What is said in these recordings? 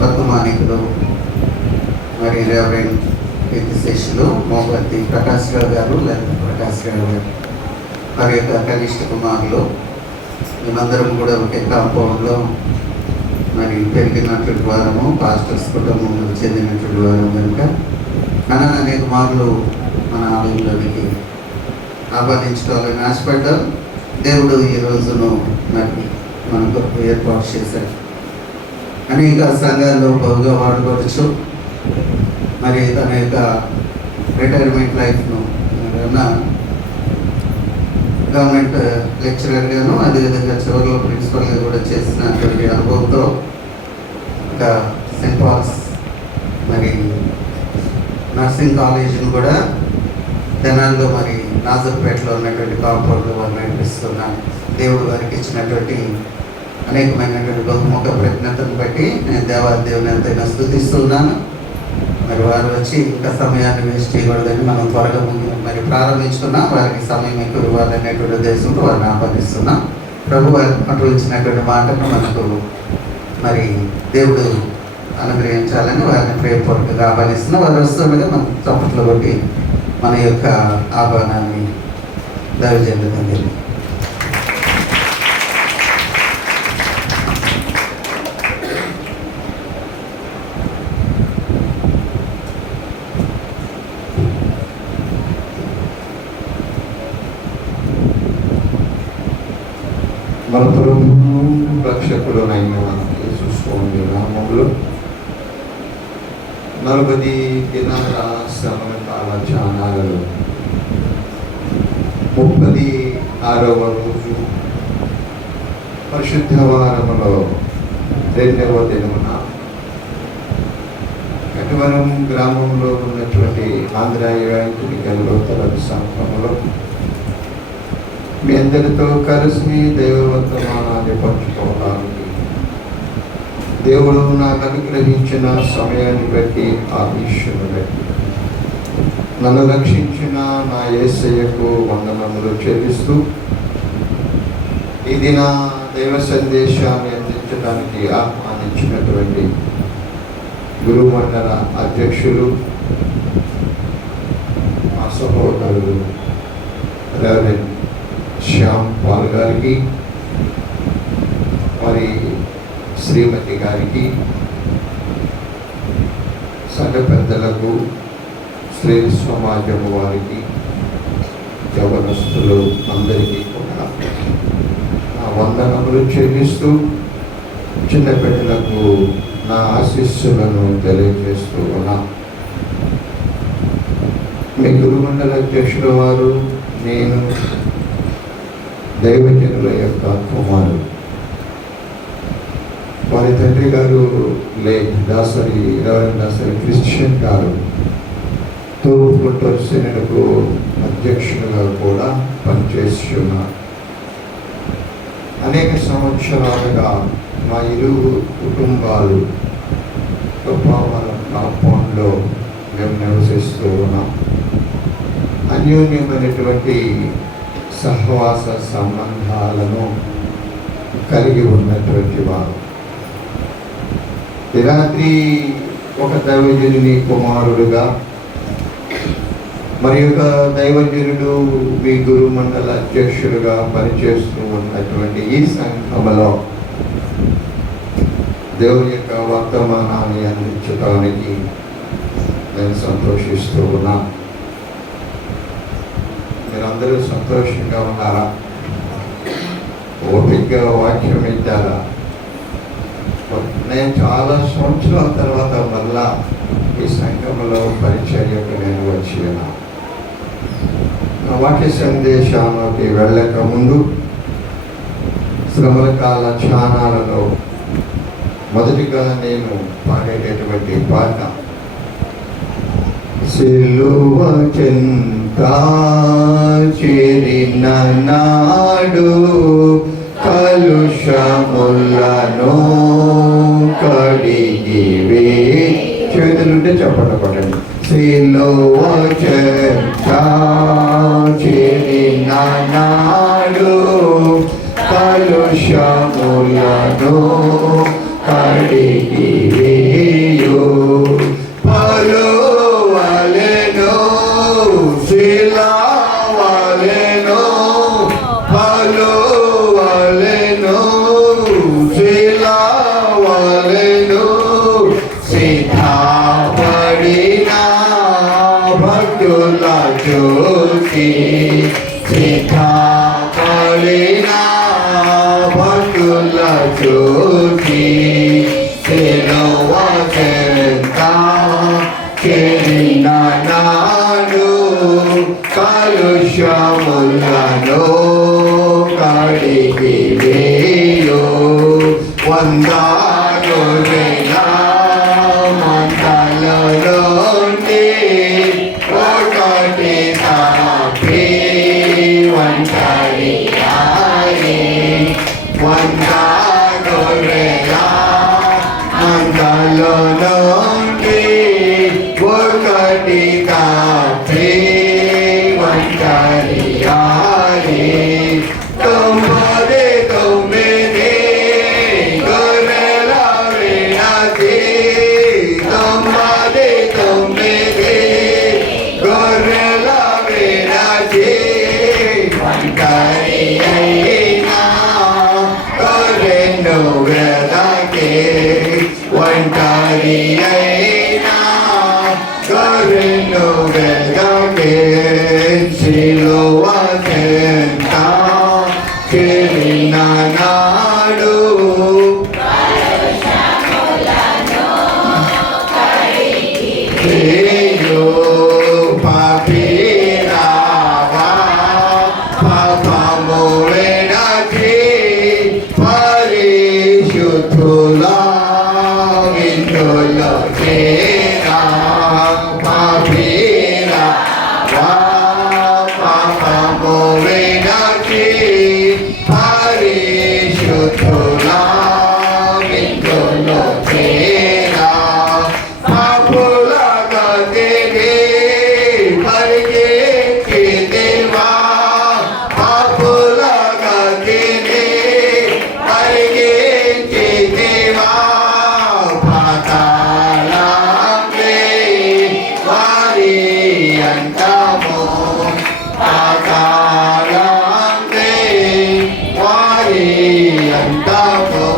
వర్తమానికులు మరి రెవరెండ్ కీర్తిశేషులు మోపతి ప్రకాష్ రావు గారు లేదా ప్రకాష్ రావు గారు వారి యొక్క కనిష్ట కుమారులు మేమందరం కూడా ఒకే కాంపౌండ్లో మరి పెరిగినటువంటి వారము పాస్టర్స్ కుటుంబంలో చెందినటువంటి వారు కనుక అనేక మార్లు మన ఆలయంలోనికి ఆహ్వానించుకోవాలని ఆశపడ్డాం. దేవుడు ఈ రోజును మరి మనకు ఏర్పాటు చేశాడు. అనేక సంఘాల్లో బహుగా వాడుకోవచ్చు. మరి తన యొక్క రిటైర్మెంట్ లైఫ్ను గవర్నమెంట్ లెక్చరర్గాను అదేవిధంగా చివరిలో ప్రిన్సిపల్గా కూడా చేసినటువంటి అనుభవంతో ఒక సెయింట్ పాల్స్ మరి నర్సింగ్ కాలేజీని కూడా తెనాల్లో మరి నాజర్పేటలో ఉన్నటువంటి కాంపౌండ్లో వారు నడిపిస్తున్నాను. దేవుడు వారికి ఇచ్చినటువంటి అనేకమైనటువంటి బహుముఖ ప్రజ్ఞతను బట్టి నేను దేవుని ఎంతైనా స్తుతిస్తున్నాను. మరి వారు వచ్చి ఇంకా సమయాన్ని వేస్ట్ చేయకూడదని మనం త్వరగా మరి ప్రారంభించుకున్నాం. వారికి సమయం ఎక్కువ ఇవ్వాలనేటువంటి ఉద్దేశంతో వారిని ఆహ్వానిస్తున్నాం. ప్రభు వారి పట్ల ఇచ్చినటువంటి మాటను మనకు మరి దేవుడు అనుగ్రహించాలని వారిని ప్రేమపూర్వకంగా ఆహ్వానిస్తున్నాం. వారు వస్తుండగా మనం చప్పట్లు కొట్టి మన యొక్క ఆహ్వానాన్ని దయచేద్దాం. మన ప్రభువు రక్షకుడునైన యేసుస్వామి నామములో 40 దినాల శ్రమల కాల ధ్యానాలలో 36వ రోజు పరిశుద్ధ వారములో 2వ దినమున కటివరం గ్రామంలో ఉన్నటువంటి ఆంధ్ర ఈవాంజలికల్ లోతరల్ సంఘములో మీ అందరితో కలిసి దైవవర్తమానాన్ని పంచుకోవడానికి దేవుడు నాకు అనుగ్రహించిన సమయాన్ని బట్టి ఆశీస్సును బట్టి నన్ను రక్షించిన నా యేసయ్యకు వందనములు చెల్లిస్తూ ఇది నా దైవ సందేశాన్ని అందించడానికి ఆహ్వానించినటువంటి గురుమండల అధ్యక్షులు మా సహోదరులు రెవరెండ్ శ్యామ్ పాల్ గారికి, మరి శ్రీమతి గారికి, సంఘ పెద్దలకు, స్త్రీ సమాజం వారికి, యవనస్తులు అందరికీ కూడా నా వందనములు చెల్లిస్తూ చిన్నపిల్లలకు నా ఆశీస్సులను తెలియజేస్తూ ఉన్నా. మీ గురుమండల అధ్యక్షుల వారు, నేను దైవజనుల యొక్క కుమారుడు. వారి తండ్రి గారు దాసరి క్రిస్టియన్ గారు తూర్పుగుంటూరు సెనెట్కు అధ్యక్షులుగా కూడా పనిచేసి ఉన్నారు. అనేక సంవత్సరాలుగా మా ఇరువురు కుటుంబాలు గొప్పవాళ్ళ కాంపౌండ్లో మేము నివసిస్తూ ఉన్నాం. అన్యోన్యమైనటువంటి సహవాస సంబంధాలను కలిగి ఉన్నటువంటి వారు. రాత్రి ఒక దైవజనుని కుమారుడుగా మరి ఒక దైవజనుడు మీ గురు మండల అధ్యక్షులుగా పనిచేస్తూ ఉన్నటువంటి ఈ సంఘంలో దేవుని యొక్క వర్తమానాన్ని అందించడానికి నేను సంతోషిస్తూ ఉన్నాను. మీరందరూ సంతోషంగా ఉన్నారా? ఓపికగా వాక్యం ఇద్దారా? నేను చాలా సంవత్సరాల తర్వాత మళ్ళా ఈ సంఘంలో పరిచర్యకు నేను వచ్చి ఉన్నాను. వాక్య సందేశానికి వెళ్ళక ముందు శ్రమల కాల ధ్యానాలలో మొదటిగా నేను పాడేటటువంటి పాట సిలువ చెంత చేరిన నాడు కలుషములను కడిగివే. చేతులుంటే చప్పట పడండి. సిలువ చెంత చేరిన నాడు కలుషములను కడి వేయు పలువలెను శిలవలెను పలువలెను శిలవలెను సిద్ధపడిన భక్తుల చూసి సిద్ధపడిన భక్తుల చూసి సిలువ చెంత చేరిన నాడు కలుషములను కడిగి వేయు వందలు వేల మందలలోని ఒకటి తప్పి ఒంటరి వందలు వేల మందలలోని ఒకటి తప్పి ఒంటరి తొమ్మిది తొమ్మిది గొర్రెల వినతి తొమ్మిది తొమ్మిది గొర్రెల వినతి ఒంటరి అయినా గొర్రెను వెదకి ఒంటరి అయినా గొర్రెను వెదకి సిలువ చెంత చేరిన నాడు వేయు పాపిరావా పాపము వినతి పరిశుద్ధుల విందులో చేరా పాపిరావా పాపము వినతి పరిశుద్ధుల విందులో చేరా పాపుల గతిని పరిగెత్తి దేవా పాపుల గతిని పరిగెత్తి దేవా పాతాళమే వారి అంతము పాతాళమే వారి అంతము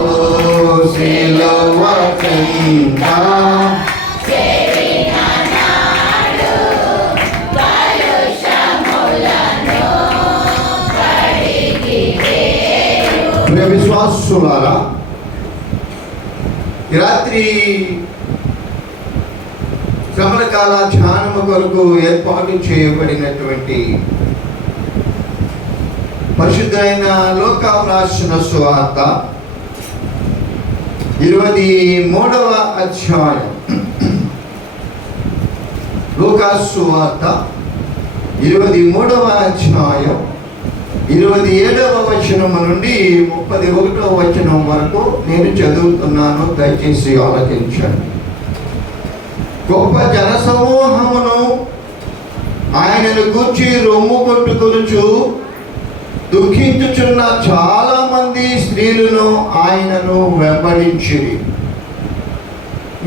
సిలువ చెంత ప్రియ విశ్వాసులారా, ఈ రాత్రి శ్రమణకాల ధ్యానము కొరకు ఏర్పాటు చేయబడినటువంటి పరిశుద్ధమైన లూకా రాసిన సువార్త 23వ అధ్యాయం. లూకా సువార్త 23వ అధ్యాయం 27వ వచనం నుండి 31వ వచనం వరకు నేను చదువుతున్నాను. దయచేసి ఆలకించండి. గొప్ప జనసమూహమును ఆయనను గూర్చి రొమ్ము కొట్టుకొనుచు దుఃఖించుచున్న చాలా మంది స్త్రీలను ఆయనను వెంబడించిరి.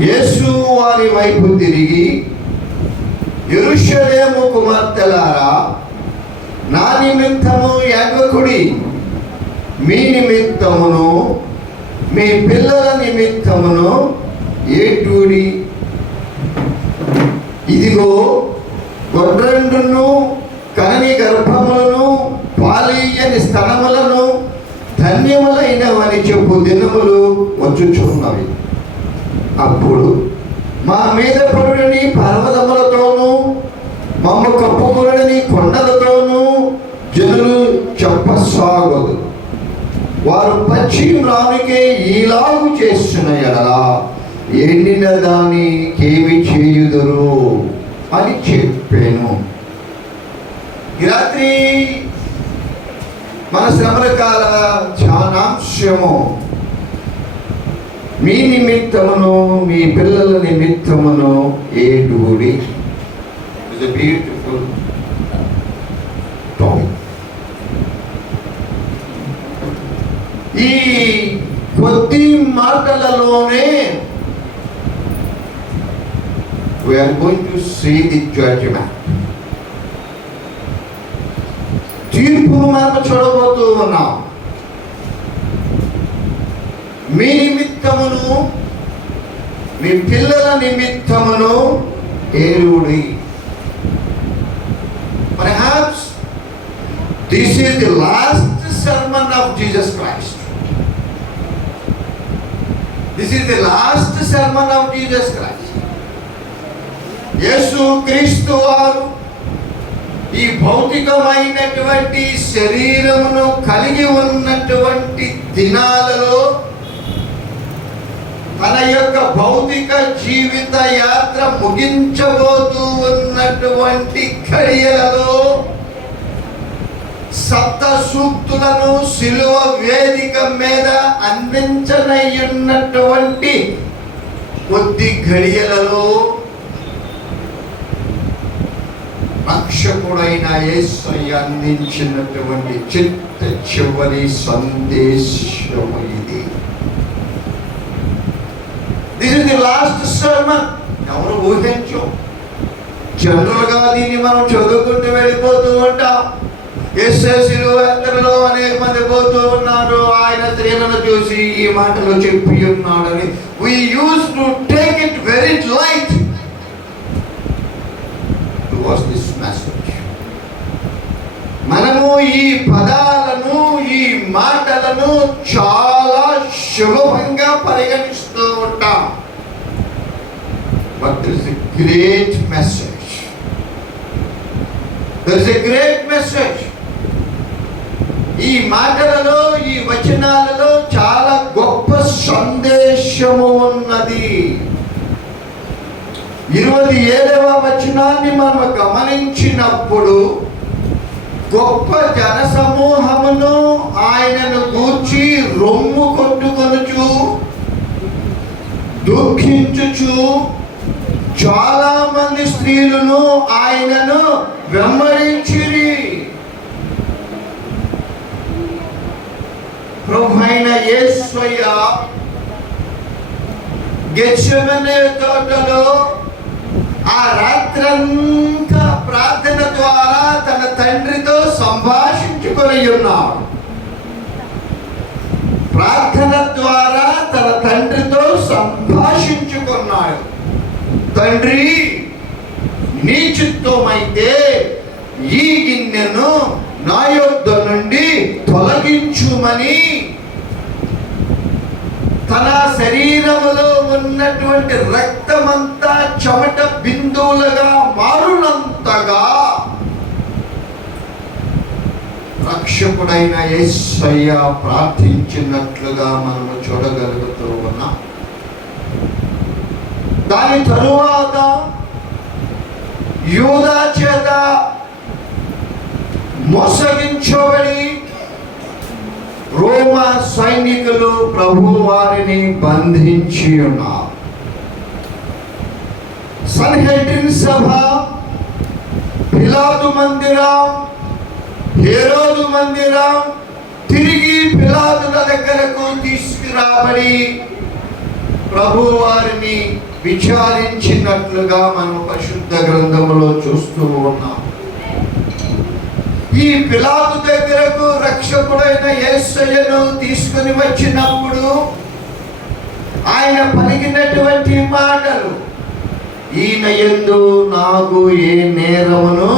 యేసు వారి వైపు తిరిగి, యెరూషలేము కుమార్తెలారా, నా నిమిత్తము ఏడ్వకుడి, మీ నిమిత్తమును మీ పిల్లల నిమిత్తమును ఏడ్వుడి. ఇదిగో గొడ్రెండును కనని గర్భములను పాలియని స్తనములను ధన్యములైనవని చెప్పు దినములు వచ్చుచున్నవి. అప్పుడు మా మీద పడుని పర్వతములతోనూ మమ్మ కప్పుకొనని కొండలతోనూ జనులు చెప్పసాగదు. వారు పచ్చి మ్రానికే ఈలాగు చేస్తున్న ఎడలా ఎండిన దానికేమి చేయుదురు అని చెప్పాను. ఈ రాత్రి మన శ్రమకాల ధ్యానాంశము మీ నిమిత్తమును మీ పిల్లల నిమిత్తమును ఏడుగుడి. It's a beautiful topic. ఈ కొద్ది కొద్ది మాటలలోనే we are going to see the judgment. తీర్పును మనం చూడబోతూ ఉన్నాం. మీ నిమిత్తమును మీ పిల్లల నిమిత్తమును ఏలుడి. Perhaps this is the last sermon of Jesus Christ. This is the last sermon of Jesus Christ. యేసు క్రీస్తు వారు ఈ భౌతికమైనటువంటి శరీరమును కలిగి ఉన్నటువంటి దినాలలో తన యొక్క భౌతిక జీవిత యాత్ర ముగించబోతూ ఉన్నటువంటి ఘడియలలో సప్త సూక్తులను శిలువ వేదిక మీద అందించనయ్యున్నటువంటి కొద్ది ఘడియలలో రక్షకుడైన యేసయ్య అందించినటువంటి చిట్ట చివరి సందేశము ఇది. This is the last sermon. ఎవరు ఊహించు. జనరల్ గా దీన్ని మనం చదువుకుంటూ వెళ్ళిపోతూ ఉంటాం. ఎస్ఎస్సీలో ఎందరిలో అనేక మంది పోతూ ఉన్నారు. ఆయన స్త్రీలను చూసి ఈ మాటలు చెప్పి ఉన్నాడని we used to take it very light towards this message. మనము ఈ పదాలను ఈ మాటలను చాలా సులభంగా పరిగణిస్తూ ఉంటాం. But there is a great message. There is a great message. ఈ మాటలలో ఈ వచనాలలో చాలా గొప్ప సందేశము ఉన్నది. 27వ వచనాన్ని మనం గమనించినప్పుడు గొప్ప జన సమూహమును ఆయనను గూర్చి రొమ్ము కొట్టుకొనుచు దుఃఖించుచు చాలా మంది స్త్రీలను ఆయనను వెంబడించిరి. ప్రభువైన యేసయ్య గెత్సెమనే తోటలో ఆ రాత్రంతా ప్రార్థన ద్వారా తన తండ్రితో సంభాషించుకొని ఉన్నాడు. ప్రార్థన ద్వారా తన తండ్రితో సంభాషించుకున్నాడు. తండ్రి, నీ చిత్తమైతే ఈ గిన్నెను నా యొద్ద నుండి తొలగించుమని తన శరీరములో ఉన్నటువంటి రక్తమంతా చెమట బిందువులుగా మారునంతగా రక్షకుడైన యేసయ్య ప్రార్థించినట్లుగా మనము చూడగలుగుతూ ఉన్నాం. దాని తరువాత యూదా చేత మోసగించబడి రోమా సైనికులు ప్రభువారిని బంధించి ఉన్నారు. సన్హెడ్రిన్ సభ, పిలాతు మందిరం, హేరోదు మందిరం తిరిగి పిలాతుల దగ్గరకు తీసుకురాబడి ప్రభువారిని విచారించినట్లుగా మనం పరిశుద్ధ గ్రంథములో చూస్తూ ఉన్నాం. ఈ పిలాతు దగ్గరకు రక్షకుడైన యేసయ్యను తీసుకుని వచ్చినప్పుడు ఆయన పలికినటువంటి మాటలు, ఈయన యందు నాకు ఏ నేరమును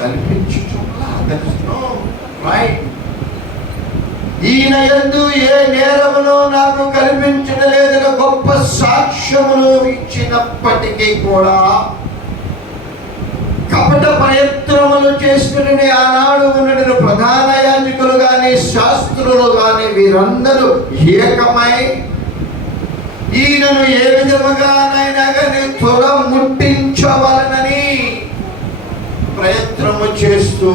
కల్పించుచున్నా, ఈయన యందు ఏ నేరమును నాకు కల్పించడం లేదని గొప్ప సాక్ష్యమును ఇచ్చినప్పటికీ కూడా కపట ప్రయత్నములు చేసుకుని ఆనాడు ఉన్న ప్రధాన యాజకులు కానీ శాస్త్రులు కానీ వీరందరూ ఏకమై ఈయనను ఏ విధముగానైనా కానీ త్వర ముట్టించవలనని ప్రయత్నము చేస్తూ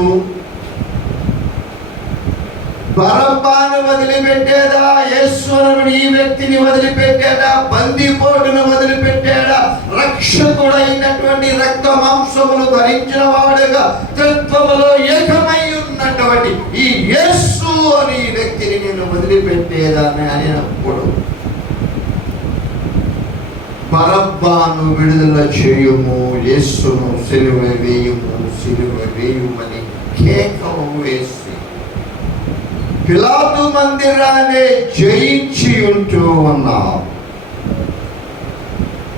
బరబ్బాను వదిలిపెట్టేదా, యేసును ఈ వ్యక్తిని వదిలిపెట్టేదా, బందిపోటును వదిలిపెట్టాడా, రక్షకుడైనటువంటి రక్త మాంసములు ధరించిన వాడుగా తత్వములో ఏకమై ఉన్నటువంటి ఈ యేసు అనే వ్యక్తిని నేను వదిలిపెట్టేదాన్ని అయినప్పుడు బరబ్బాను విడుదల చేయుము, యేసును సిలువ వేయుము, సిలువ వేయుమని కేకలు వేసి పిలాతు మందిరాన్ని జయించి ఉంటూ ఉన్నాం.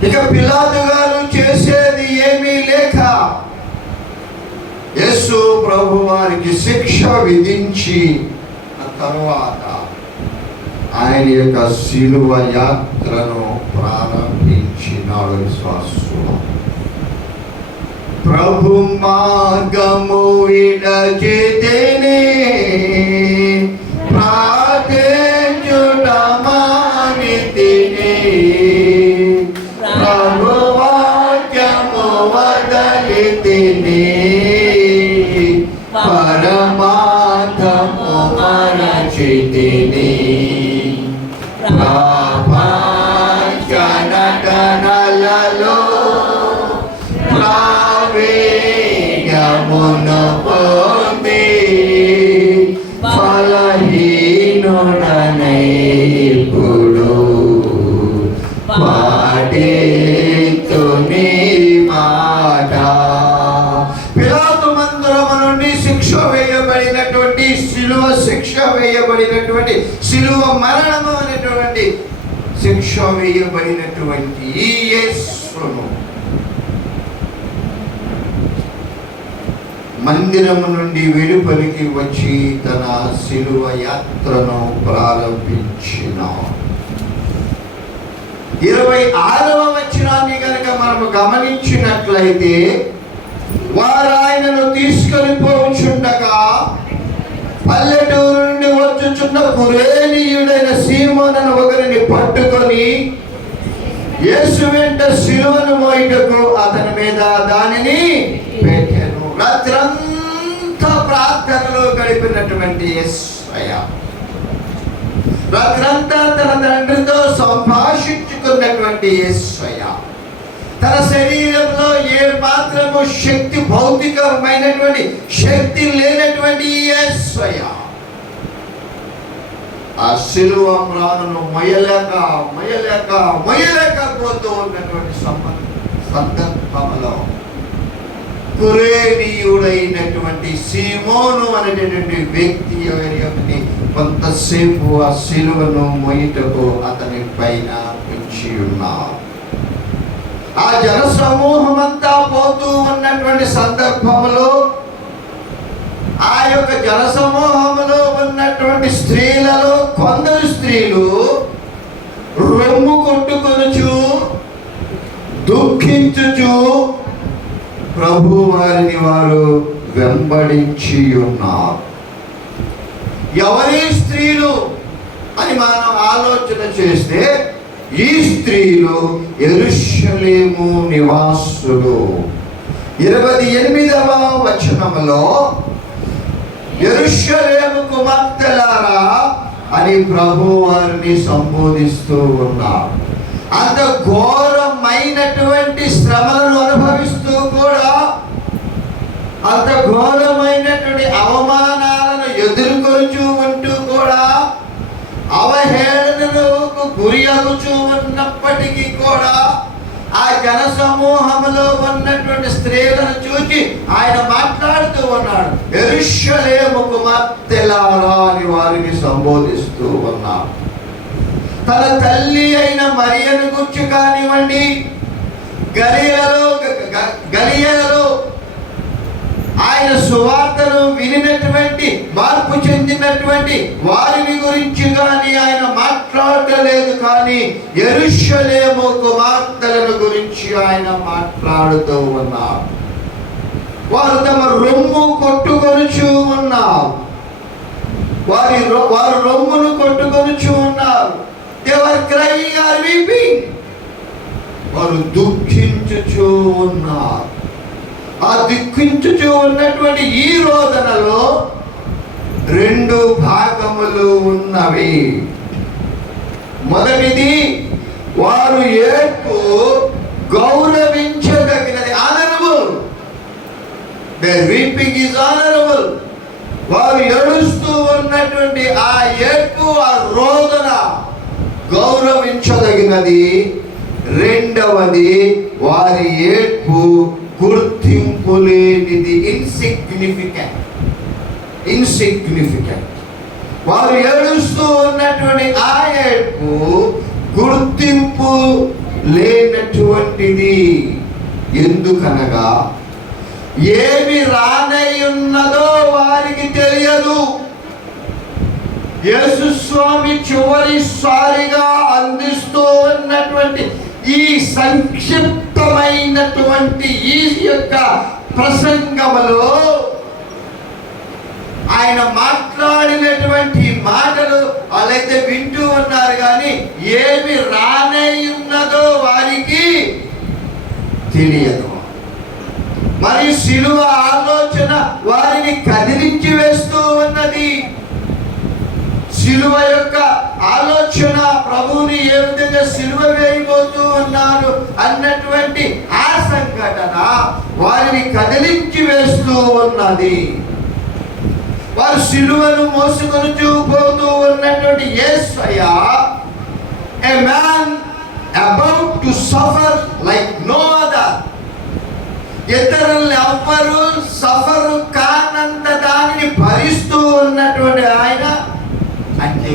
ఇక పిలాతు గారు చేసేది ఏమీ లేక యేసు ప్రభు వారికి శిక్ష విధించి తరువాత ఆయన యొక్క శిలువ యాత్రను ప్రారంభించినాడు. విశ్వాసులు ప్రభు మార్గము విడచితిని, ప్రార్థించుట మానితిని, ప్రభు వాక్యము వదలితిని, పరమాత్మము మరచితిని, ప్రపంచ నటనలలో ప్రావీణ్యమును పొంది ఫలహీనుడనై ఇప్పుడు పాటితుని మాట. పిలాతు మందిరము నుండి శిక్ష వేయబడినటువంటి శిలువ మరణము అనేటువంటి శిక్ష వేయబడినటువంటి ఈ యేసును మందిరము నుండి వెలుపలికి వచ్చి తన శిలువ యాత్రను ప్రారంభించిన 26వ వచనాన్ని కనుక మనము గమనించినట్లయితే, వారు ఆయనను తీసుకొని పోవచ్చుండగా పల్లెటూరు నుండి వచ్చుచున్న కురేనీయుడైన సీమోనను ఒకరిని పట్టుకొని యేసు వెంట శిలువను మోయుటకు అతని మీద దానిని పెట్టాను. రాత్రంతా ప్రార్థనలో గడిపినటువంటి యేసయ్య రాత్రంతా తన తండ్రితో సంభాషించుకున్నటువంటి యేసయ్య తన శరీరంలో ఏ మాత్రము శక్తి, భౌతికమైనటువంటి శక్తి లేనటువంటి యేసయ్య ఆ శిలువ మ్రానును మొయ్యలేకపోతూ ఉన్నటువంటి సందర్భంలో కురేనీయుడైనటువంటి సీమోను అనేటటువంటి వ్యక్తి ఎవరిని కొంతసేపు ఆ శిలువను మొయ్యుటకు అతని పైన ఉంచి ఉన్నారు. ఆ జన సమూహం అంతా పోతూ ఉన్నటువంటి సందర్భంలో ఆ యొక్క జన సమూహంలో ఉన్నటువంటి స్త్రీలలో కొందరు స్త్రీలు రొమ్ము కొట్టుకొనుచు దుఃఖించుచు ప్రభు వారిని వారు వెంబడించి ఉన్నారు. ఎవరి స్త్రీలు అని మనం ఆలోచన చేస్తే ఈ స్త్రీలు యెరూషలేము నివాసులు. 28వ వచనంలో యెరూషలేము కుమార్తెలారా అని ప్రభు వారిని సంబోధిస్తూ ఉన్నారు. అంత ఘోరమైనటువంటి శ్రమలను అనుభవిస్తూ కూడా, అంత ఘోరమైనటువంటి అవమానాలను ఎదుర్కొంటూ ఉంటూ కూడా, అవహేళనలకు గురి అవుతూ ఉన్నప్పటికీ కూడా ఆ జన సమూహంలో ఉన్నటువంటి స్త్రీలను చూసి ఆయన మాట్లాడుతూ ఉన్నాడు. యెరూషలేము కుమార్తెలారా అని వారిని సంబోధిస్తూ ఉన్నాడు. తన తల్లి అయిన మరియను గురించి కానివ్వండి, గలిలయలో ఆయన సువార్తను వినినటువంటి, మార్పు చెందినటువంటి వారిని గురించి కానీ ఆయన మాట్లాడలేదు. కానీ యెరూషలేము కుమార్తెలను గురించి ఆయన మాట్లాడుతూ ఉన్నారు. వారు తమ రొమ్ము కొట్టుకొనుచూ ఉన్నారు. వారు రొమ్మును కొట్టుకొనుచూ ఉన్నారు. They were crying or weeping. వారు దుఃఖించుచూ ఉన్నారు. ఆ దుఃఖించుచూ ఉన్నటువంటి ఈ రోదనలో 2 భాగములు ఉన్నవి. మొదటిది, వారు ఏడ్పు గౌరవించదగినది, honourable. Their weeping is honorable. వారు ఏడుస్తూ ఉన్నటువంటి ఉన్నటువంటి ఆ ఏడ్పు, ఆ రోదన గౌరవించదగినది. రెండవది, వారి ఏడ్పు గుర్తింపు లేనిది, ఇన్సిగ్నిఫికెంట్. వారు ఏడుస్తూ ఉన్నటువంటి ఆ ఏడ్పు గుర్తింపు లేనటువంటిది. ఎందుకనగా ఏమి రానై ఉన్నదో వారికి తెలియదు. యేసు స్వామి చివరిసారిగా అందిస్తూ ఉన్నటువంటి ఈ సంక్షిప్తమైనటువంటి ఈ యొక్క ప్రసంగములో ఆయన మాట్లాడినటువంటి మాటలు వాళ్ళైతే వింటూ ఉన్నారు, కానీ ఏమి రానై ఉన్నదో వారికి తెలియదు. మరి శిలువ ఆలోచన వారిని కదిలించి వేస్తూ ఉన్నది. శిలువ యొక్క ఆలోచన, ప్రభువుని ఏ విధంగా శిలువ వేయబోతూ ఉన్నారు అన్నటువంటి ఆ సంఘటన వారిని కదిలించి వేస్తూ ఉన్నది. వారు శిలువను మోసుకొని పోతూ ఉన్నటువంటి యేసయ్య, a man about to suffer like no other. ఇతరులు ఎవ్వరూ సఫరు కానంత దానిని భరిస్తూ ఉన్నటువంటి ఆయన, అంటే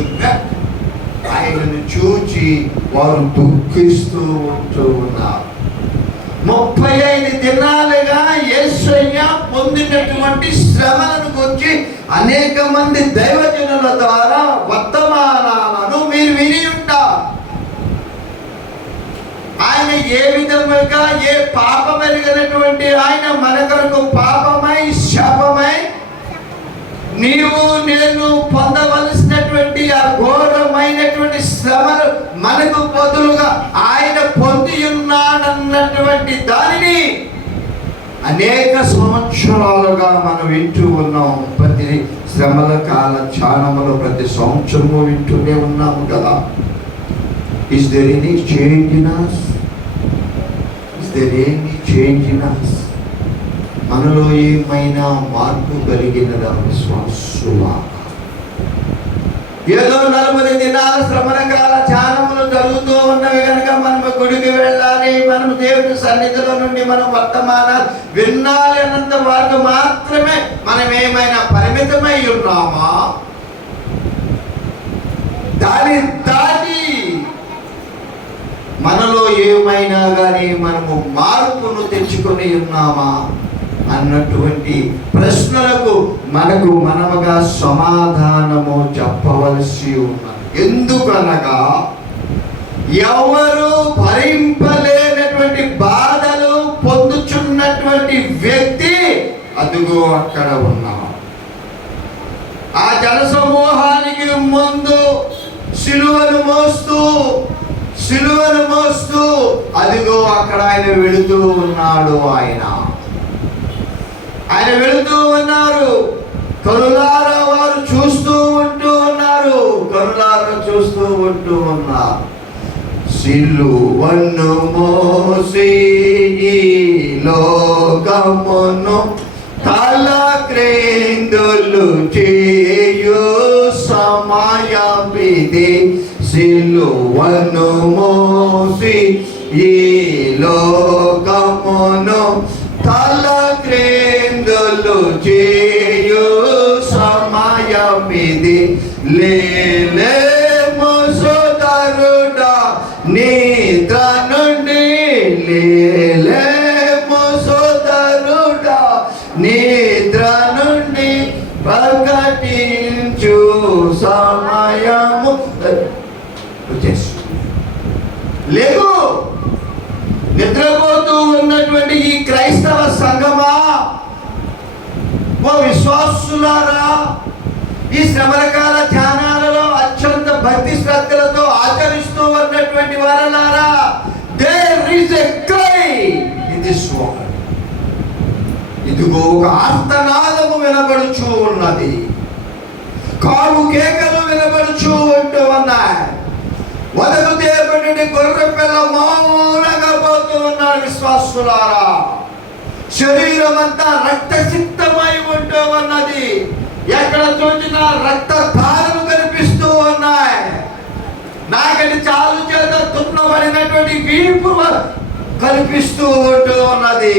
ఆయనను చూచి వారు దుఃఖిస్తూ ఉంటూ ఉన్నారు. 35 దినాలుగా యేసయ్య పొందినటువంటి శ్రమలను గురించి అనేక మంది దైవజనుల ద్వారా వర్తమానాలను మీరు విని ఉంటారు. ఆయన ఏ విధముగా, ఏ పాపమెరిగినటువంటి ఆయన మన కొరకు పాపమై శాపమై నీవు నేను పొందవలసినటువంటి ఆ ఘోరమైనటువంటి శ్రమలు మనకు బదులుగా ఆయన పొంది ఉన్నాడన్నటువంటి దానిని అనేక సంవత్సరాలుగా మనం వింటూ ఉన్నాం. ప్రతి శ్రమల కాల ధ్యానములో ప్రతి సంవత్సరము వింటూనే ఉన్నాము కదా. Is there any change in us? Is there any change in us? మనలో ఏమైనా మార్పు కలిగినదా విశ్వాసులా? ఏదో 40 దినాల శ్రమల కాల ధ్యానములు జరుగుతూ ఉన్నవి కనుక మనం గుడికి వెళ్ళాలి, మనం దేవుని సన్నిధిలో నుండి మనం వర్తమానాలు వినాలి అన్నంత వరకు మాత్రమే మనం ఏమైనా పరిమితమై ఉన్నామా? దాని దాటి మనలో ఏమైనా కానీ మనము మార్పును తెచ్చుకొని ఉన్నామా అన్నటువంటి ప్రశ్నలకు మనముగా సమాధానము చెప్పవలసి ఉన్నది. ఎందుకనగా ఎవరు భరింపలేనటువంటి బాధలు పొందుచున్నటువంటి వ్యక్తి అదుగో అక్కడ ఉన్నాడు. ఆ జనసమూహానికి ముందు సిలువను మోస్తూ అదిగో అక్కడ ఆయన వెళుతూ ఉన్నాడు. ఆయన వెళుతూ ఉన్నారు. కనులారా వారు చూస్తూ ఉంటూ ఉన్నారు. సిలువను మోసి ఈ లోకమును తల క్రిందులు చేయు సమయమిది. సిలువను మోసి ఈ లోకమును తల క్రిందులు చేయు సమయమిది. లేలేము సోదరుడా నిద్ర నుండి, లేలేము సోదరుడా నిద్ర నుండి, ప్రకటించు సమయము లేదు. నిద్రపోతూ ఉన్నటువంటి ఈ క్రైస్తవ సంఘమా, ఓ విశ్వాసులారా, ఈ శ్రమల కాల ధ్యానాలలో అత్యంత భక్తి శ్రద్ధలతో ఆచరిస్తూ ఉన్నటువంటి వారలారా, there is a cry in this world. ఇదిగో ఒక ఆర్తనాదము వినబడుచూ ఉన్నది, కావు కేకలు వినబడుచూ ఉంటూ ఉన్నాయి. మొదలు దేవుడి గొర్రె పిల్ల మౌనంగా పోతూ ఉన్నాడు. విశ్వాసులారా, శరీరం అంతా రక్తసిక్తమై ఉంటూ ఉన్నది. ఎక్కడ చూసినా రక్తధారలు కనిపిస్తూ ఉన్నాయి. నాకటి చాలు చేత తున్నబడినటువంటి వీపు కనిపిస్తూ ఉంటూ ఉన్నది.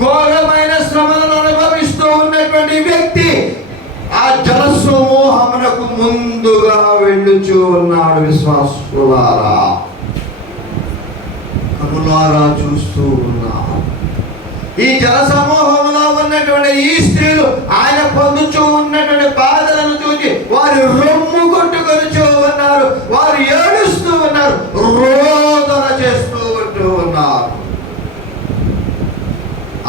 ఘోరమైన శ్రమలను అనుభవిస్తూ ఉన్నటువంటి వ్యక్తి ఆ జలసమూహమునకు ముందుగా వెళ్ళుచూ ఉన్నాడు. విశ్వాసులారా, కనులారా చూస్తూ ఉన్నారు. ఈ జల సమూహంలో ఉన్నటువంటి ఈ స్త్రీలు ఆయన పొందుచూ ఉన్నటువంటి బాధలను చూసి వారు రొమ్ము కొట్టుకొనిచూ ఉన్నారు, వారు ఏడుస్తూ ఉన్నారు, రోదన చేస్తూ ఉంటూ ఉన్నారు.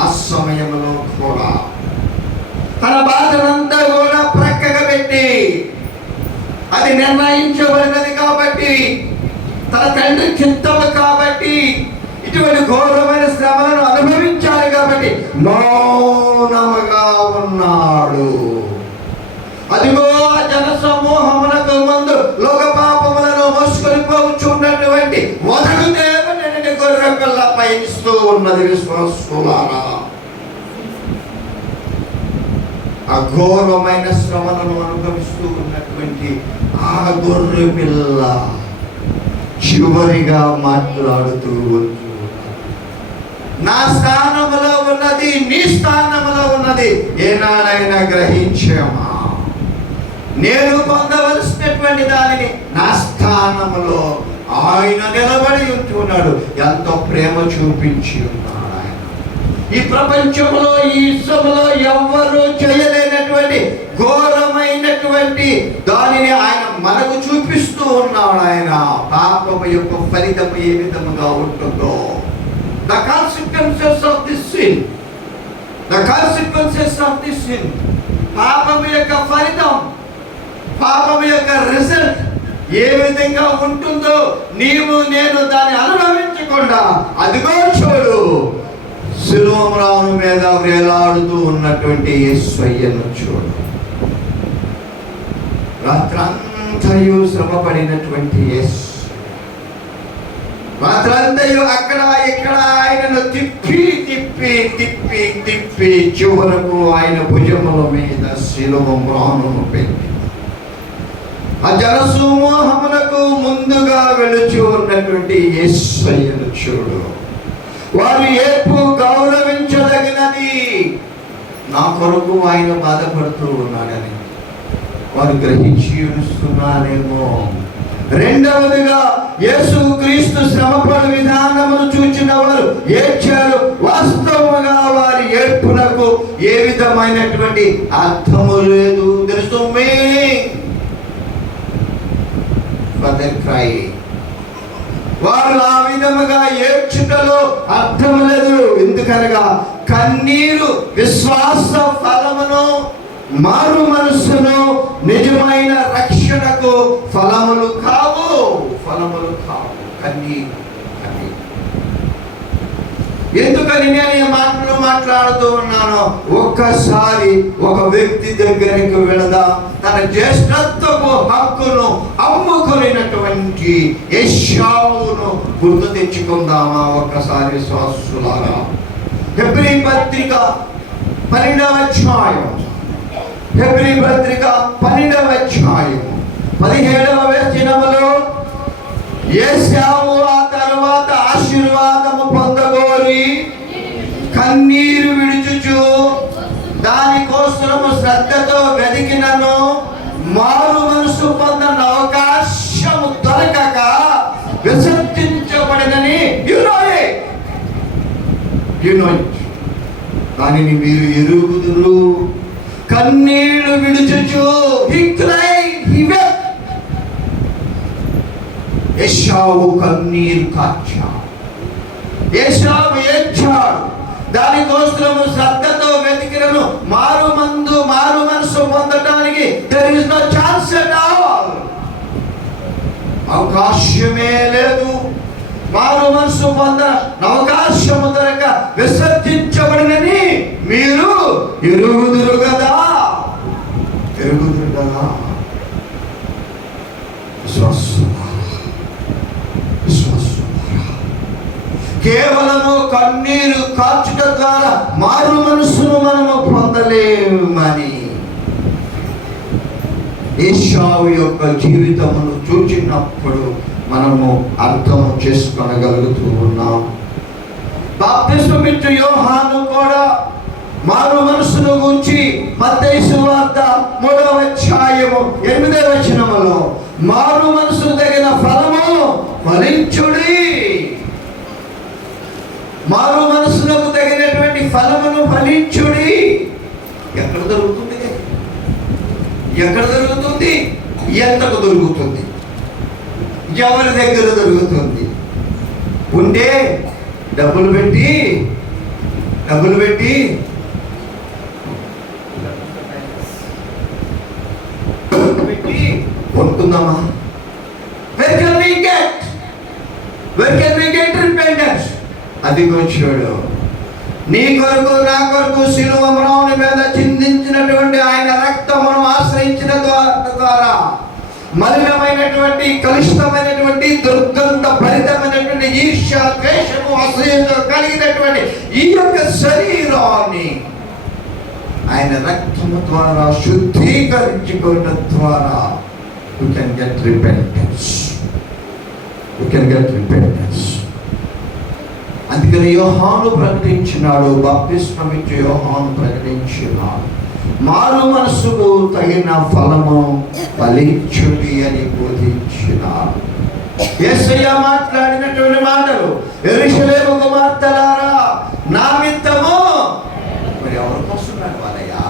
ఆ సమయంలో కూడా తన బాధనంతా కూడా ప్రక్కగా పెట్టి, అది నిర్ణయించబడినది కాబట్టి, తన తండ్రి చిత్తము కాబట్టి, ఇటువంటి ఘోరమైన శ్రమలను అనుభవించాలి కాబట్టి మౌనముగా ఉన్నాడు. అదిగో ఆ జన సమూహమునకు ముందు లోక పాపములను మోసుకొని పోచున్నటువంటి వదకు దేవుని గొర్రె పిల్ల పయనిస్తూ ఉన్నది. విశ్వాసులారా, అఘోరమైన శ్రమలను అనుభవిస్తూ ఉన్నటువంటి ఆ గొర్రె పిల్ల చివరిగా మాట్లాడుతూ ఉంది, నా స్థానములో ఉన్నది, నీ స్థానములో ఉన్నది ఏనాడైనా గ్రహించామా? నేను పొందవలసినటువంటి దానిని నా స్థానములో ఆయన నిలబడి ఉంటున్నాడు. ఎంతో ప్రేమ చూపించి ఉన్నాడు ఆయన. ఈ ప్రపంచంలో, ఈ విశ్వంలో ఎవ్వరూ చేయలేనటువంటి ఘోరమైనటువంటి దానిని ఆయన మనకు చూపిస్తూ ఉన్నాడు. ఆయన పాపము యొక్క ఫలితము ఏ విధముగా ఉంటుందో, the consequences of this sin, the consequences of this sin, పాపము యొక్క ఫలితం, పాపము యొక్క రిజల్ట్ ఏ విధంగా ఉంటుందో నీవు నేను దాన్ని అనుభవించకుండా, అదిగో చూడు శిలువ మీద వేలాడుతూ ఉన్నటువంటి యేసయ్యను చూడు. రాత్రంతయు శ్రమపడినటువంటి యేసు, రాత్రంతయు అక్కడ ఇక్కడ ఆయనను తిప్పి తిప్పి తిప్పి తిప్పి చివరకు ఆయన భుజముల మీద శిలువ మ్రానును పెట్టి ఆ జనసమూహమునకు ముందుగా వెళుచు ఉన్నటువంటి యేసయ్యను చూడు. వారు ఏపు గౌరవించదగినది, నా కొరకు ఆయన బాధపడుతూ ఉన్నాడని వారు గ్రహించి ఏడుస్తున్నారేమో. రెండవదిగా యేసు క్రీస్తు శ్రమపడు విధానమును చూచిన వారు ఏడ్చారు. వాస్తవముగా వారి ఏడ్పునకు ఏ విధమైనటువంటి అర్థము లేదు. తెలుసు వారు ఆ విధముగా ఏడ్చుటలో అర్థం లేదు. ఎందుకనగా కన్నీరు విశ్వాస ఫలమును, మారు మనస్సును, నిజమైన రక్షణకు ఫలములు కావు. కన్నీరు. ఎందుకని నేను ఈ మాటలు మాట్లాడుతూ ఉన్నాను? ఒక్కసారి ఒక వ్యక్తి దగ్గరికి వెళదాం. తన జ్యేష్ఠత్వపు హక్కును అమ్ముకున్నటువంటి ఏశావును గుర్తు తెచ్చుకుందామా ఒక్కసారి విశ్వాసులారా? హెబ్రీ పత్రిక 12వ అధ్యాయం, హెబ్రీ పత్రిక 12వ అధ్యాయం 17వ వచనములో ఏశావు ఆ తరువాత ఆశీర్వాదము పొందగోరి కన్నీరు విడుచుచు దానికోసము శ్రద్ధతో వెతికినను మారు మనసు పొందన అవకాశము దొరకక విసర్జించబడినని దానిని మీరు ఎరుగుదురు. కన్నీళ్లు విడుచుచు ఏశావు కన్నీరు కార్చాడు, ఏశావు ఏడ్చాడు. దానికోసము శ్రద్ధతో వెతికినను మారు మనసు పొందడానికి there is no chance at all. అవకాశమే లేదు. మారు మనసు పొంద అవకాశము దొరక విసర్జించబడినని మీరు ఎరుగుదురు కదా. కేవలము కన్నీరు కార్చుట ద్వారా మారు మనసును మనము పొందలేమని ఏశావు యొక్క జీవితమును చూచినప్పుడు మనము అర్థం చేసుకోగలుగుతూ ఉన్నాం. బాప్తిస్మమిచ్చు యోహాను కూడా మారు మనసును గురించి మత్తయి సువార్త 3వ అధ్యాయము 8వ వచనములో మారు మనసు తగిన ఫలము ఫలించుడి, మారు మనసులకు తగినటువంటి ఫలమును ఫలించుడి. ఎక్కడ దొరుకుతుంది? ఎక్కడ దొరుకుతుంది? ఎంతకు దొరుకుతుంది? ఎవరి దగ్గర దొరుకుతుంది? ఉంటే డబ్బులు పెట్టి కొనుక్కుందామా? Where can we get repentance? అది వచ్చాడు. నీ కొరకు నా కొరకు శిలువ మ్రాణి మీద చిందించినటువంటి ఆయన రక్తమును ఆశ్రయించిన ద్వారా మలినమైనటువంటి కలుషితమైనటువంటి దుర్గంధ భరితమైనటువంటి ఈర్ష్య ద్వేషము అసూయతో కలిగినటువంటి ఈ యొక్క శరీరాన్ని ఆయన రక్తము ద్వారా శుద్ధీకరించుకోవడం ద్వారా you can get repentance. అందుకని యోహాను ప్రకటించినాడు, బాప్తిస్మమిచ్చు యోహాను ప్రకటించినాడు, మారు మనసుకు తగిన ఫలము ఫలించుడి అని బోధించినాడు. యేసయ్య మాట్లాడినటువంటి మాటలు, యెరూషలేము కుమార్తెలారా నా నిమిత్తము. మరి ఎవరి కోసం ఏడవాలయ్యా?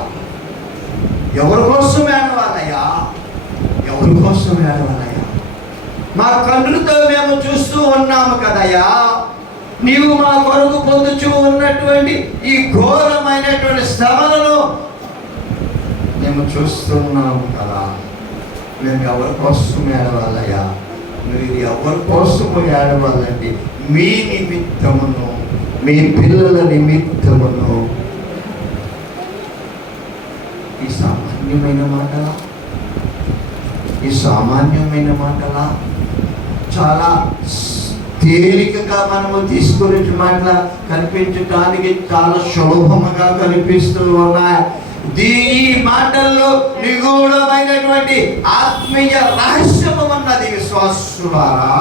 ఎవరి కోసం ఏడవాలయ్యా? మా కన్నులతో మేము చూస్తూ ఉన్నాము కదయ్యా, నీవు మా కొరకు పొందుచూ ఉన్నటువంటి ఈ ఘోరమైనటువంటి శ్రమలను మేము చూస్తున్నాము కదా. మేము ఎవరి కోసం ఏడవాలయ్యా? మీరు ఎవరి కోసము ఏడవాలండి? మీ నిమిత్తమును, మీ పిల్లల నిమిత్తమును. ఈ సామాన్యమైన మాటలా? చాలా తేలికగా మనము తీసుకునే మాటల కనిపించడానికి చాలా సులభముగా కనిపిస్తూ ఉన్నాయి. ఈ మాటల్లో నిగూఢమైనటువంటి ఆత్మీయ రహస్యము ఉన్నది. విశ్వాసులారా,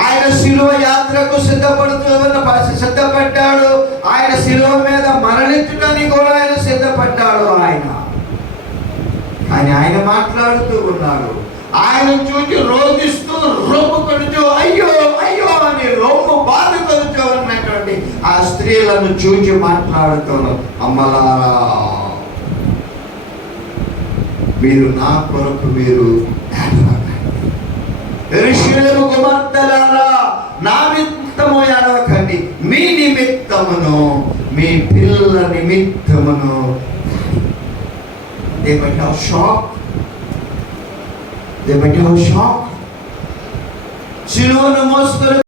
ఆయన శిలువ యాత్రకు సిద్ధపడ్డాడు. ఆయన శిలువ మీద మరణించడానికి కూడా ఆయన సిద్ధపడ్డాడు. ఆయన మాట్లాడుతూ ఉన్నాడు. ఆయన చూచి రోధిస్తూ రొమ్ము కొడుచు అయ్యో అయ్యో అని రొమ్ము బాధ కొడుచు ఉన్నటువంటి ఆ స్త్రీలను చూచి మాట్లాడుతున్నాడు, అమ్మలారా మీరు నా కొరకు మీరు యెరూషలేము కుమార్తెలారా నా నిమిత్తము ఏడవకండి, మీ నిమిత్తమును మీ పిల్లల నిమిత్తమును. They might have shock. శిలువను మోసుకొని